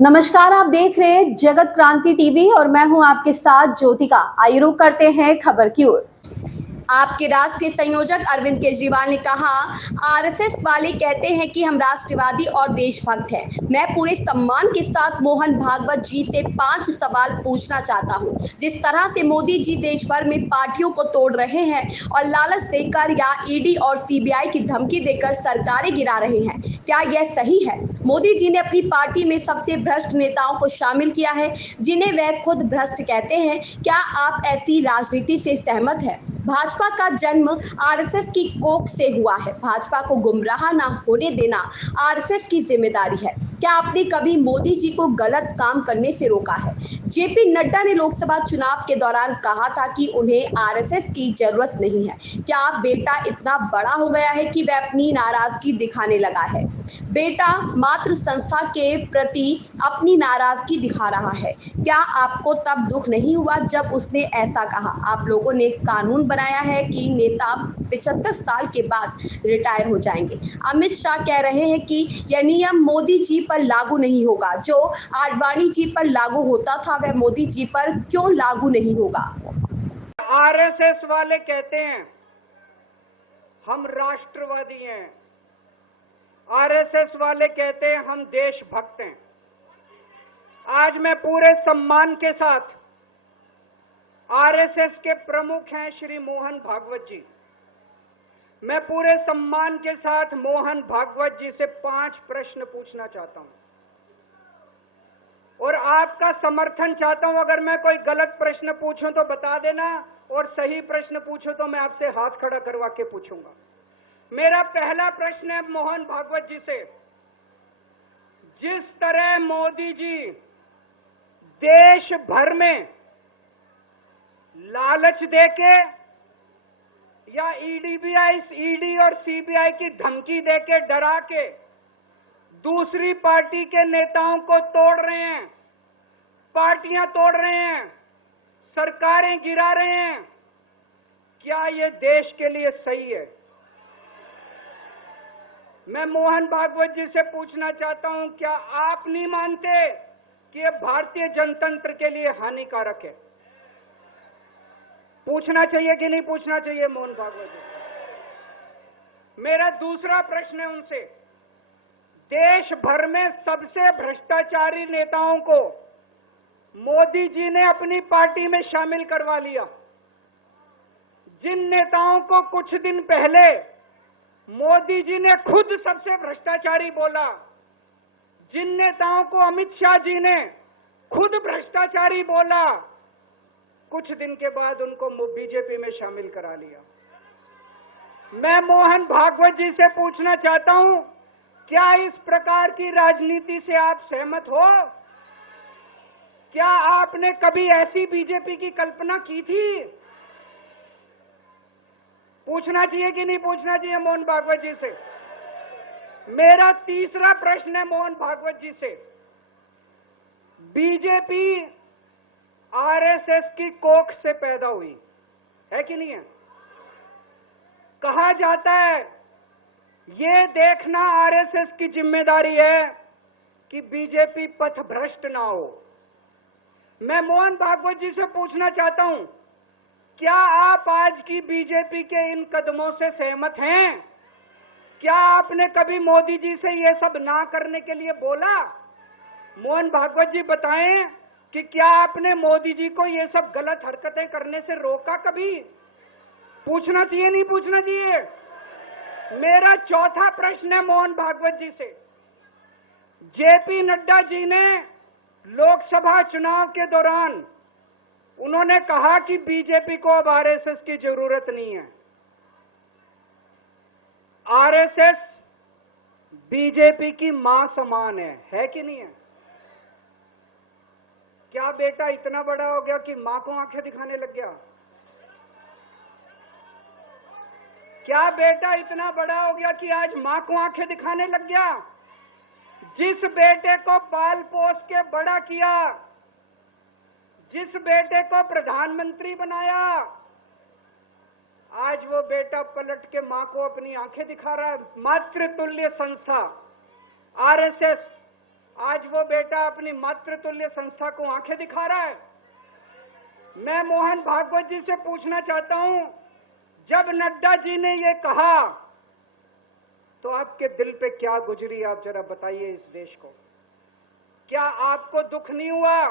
नमस्कार, आप देख रहे हैं जगत क्रांति टीवी और मैं हूं आपके साथ ज्योतिका। आइए रुक करते हैं खबर की ओर। आपके राष्ट्रीय संयोजक अरविंद केजरीवाल ने कहा, आरएसएस वाले कहते हैं कि हम राष्ट्रवादी और देशभक्त हैं। मैं पूरे सम्मान के साथ मोहन भागवत जी से 5 सवाल पूछना चाहता हूं। जिस तरह से मोदी जी देश भर में पार्टियों को तोड़ रहे हैं और लालच देकर या ईडी और सीबीआई की धमकी देकर सरकारें गिरा रहे हैं, क्या यह सही है? मोदी जी ने अपनी पार्टी में सबसे भ्रष्ट नेताओं को शामिल किया है, जिन्हें वह खुद भ्रष्ट कहते हैं। क्या आप ऐसी राजनीति से सहमत हैं? भाजपा का जन्म आरएसएस की कोख से हुआ है। भाजपा को गुमराह ना होने देना आरएसएस की जिम्मेदारी है। क्या आपने कभी मोदी जी को गलत काम करने से रोका है? जेपी नड्डा ने लोकसभा चुनाव के दौरान कहा था कि उन्हें आरएसएस की जरूरत नहीं है। क्या बेटा इतना बड़ा हो गया है कि वह अपनी नाराजगी दिखाने लगा है? बेटा मात्र संस्था के प्रति अपनी नाराजगी दिखा रहा है। क्या आपको तब दुख नहीं हुआ जब उसने ऐसा कहा? आप लोगों ने कानून बनाया है कि नेता 75 साल के बाद रिटायर हो जाएंगे। अमित शाह कह रहे हैं कि यह नियम मोदी जी पर लागू नहीं होगा। जो आडवाणी जी पर लागू होता था वह मोदी जी पर क्यों लागू नहीं होगा? आरएसएस वाले कहते हैं हम राष्ट्रवादी हैं। आरएसएस वाले कहते हैं हम देशभक्त हैं। आज मैं पूरे सम्मान के साथ आरएसएस के प्रमुख हैं श्री मोहन भागवत जी, मैं पूरे सम्मान के साथ मोहन भागवत जी से 5 प्रश्न पूछना चाहता हूं और आपका समर्थन चाहता हूं। अगर मैं कोई गलत प्रश्न पूछूं तो बता देना और सही प्रश्न पूछूं तो मैं आपसे हाथ खड़ा करवा के पूछूंगा। मेरा पहला प्रश्न है मोहन भागवत जी से, जिस तरह मोदी जी देश भर में लालच देके या ईडी और सीबीआई की धमकी देके डरा के दूसरी पार्टी के नेताओं को तोड़ रहे हैं, पार्टियां तोड़ रहे हैं, सरकारें गिरा रहे हैं, क्या ये देश के लिए सही है? मैं मोहन भागवत जी से पूछना चाहता हूं, क्या आप नहीं मानते कि ये भारतीय जनतंत्र के लिए हानिकारक है? पूछना चाहिए कि नहीं पूछना चाहिए मोहन भागवत जी? मेरा दूसरा प्रश्न है उनसे, देश भर में सबसे भ्रष्टाचारी नेताओं को मोदी जी ने अपनी पार्टी में शामिल करवा लिया। जिन नेताओं को कुछ दिन पहले मोदी जी ने खुद सबसे भ्रष्टाचारी बोला, जिन नेताओं को अमित शाह जी ने खुद भ्रष्टाचारी बोला, कुछ दिन के बाद उनको बीजेपी में शामिल करा लिया। मैं मोहन भागवत जी से पूछना चाहता हूं, क्या इस प्रकार की राजनीति से आप सहमत हो? क्या आपने कभी ऐसी बीजेपी की कल्पना की थी? पूछना चाहिए कि नहीं पूछना चाहिए मोहन भागवत जी से? मेरा तीसरा प्रश्न है मोहन भागवत जी से, बीजेपी आरएसएस की कोख से पैदा हुई है कि नहीं है? कहा जाता है ये देखना आरएसएस की जिम्मेदारी है कि बीजेपी पथभ्रष्ट ना हो। मैं मोहन भागवत जी से पूछना चाहता हूं, क्या आप आज की बीजेपी के इन कदमों से सहमत हैं? क्या आपने कभी मोदी जी से ये सब ना करने के लिए बोला? मोहन भागवत जी बताएं कि क्या आपने मोदी जी को ये सब गलत हरकतें करने से रोका कभी? पूछना चाहिए नहीं पूछना चाहिए? मेरा चौथा प्रश्न है मोहन भागवत जी से, जेपी नड्डा जी ने लोकसभा चुनाव के दौरान उन्होंने कहा कि बीजेपी को अब आरएसएस की जरूरत नहीं है। आरएसएस बीजेपी की मां समान है कि नहीं है? क्या बेटा इतना बड़ा हो गया कि मां को आंखें दिखाने लग गया? क्या बेटा इतना बड़ा हो गया कि आज मां को आंखें दिखाने लग गया? जिस बेटे को पाल पोस के बड़ा किया, जिस बेटे को प्रधानमंत्री बनाया, आज वो बेटा पलट के मां को अपनी आंखें दिखा रहा है। मातृतुल्य संस्था आरएसएस आज वो बेटा अपनी मातृतुल्य संस्था को आंखें दिखा रहा है। मैं मोहन भागवत जी से पूछना चाहता हूं, जब नड्डा जी ने ये कहा तो आपके दिल पे क्या गुजरी, आप जरा बताइए इस देश को। क्या आपको दुख नहीं हुआ?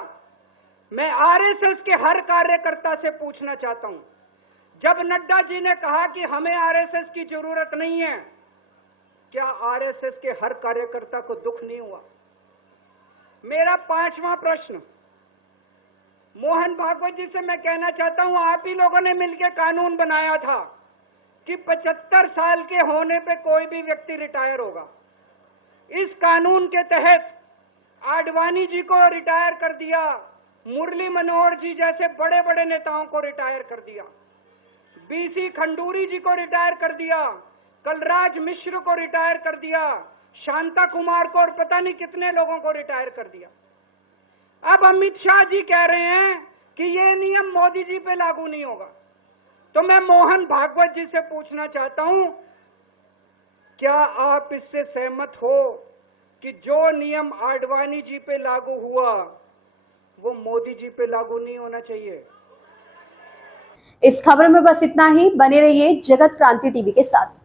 मैं आरएसएस के हर कार्यकर्ता से पूछना चाहता हूं, जब नड्डा जी ने कहा कि हमें आरएसएस की जरूरत नहीं है, क्या आरएसएस के हर कार्यकर्ता को दुख नहीं हुआ? मेरा 5वां प्रश्न मोहन भागवत जी से मैं कहना चाहता हूं, आप ही लोगों ने मिलकर कानून बनाया था कि 75 साल के होने पे कोई भी व्यक्ति रिटायर होगा। इस कानून के तहत आडवाणी जी को रिटायर कर दिया, मुरली मनोहर जी जैसे बड़े बड़े नेताओं को रिटायर कर दिया, बीसी खंडूरी जी को रिटायर कर दिया, कलराज मिश्र को रिटायर कर दिया, शांता कुमार को और पता नहीं कितने लोगों को रिटायर कर दिया। अब अमित शाह जी कह रहे हैं कि ये नियम मोदी जी पे लागू नहीं होगा। तो मैं मोहन भागवत जी से पूछना चाहता हूं, क्या आप इससे सहमत हो कि जो नियम आडवाणी जी पे लागू हुआ वो मोदी जी पे लागू नहीं होना चाहिए? इस खबर में बस इतना ही। बने रहिए जगत क्रांति टीवी के साथ।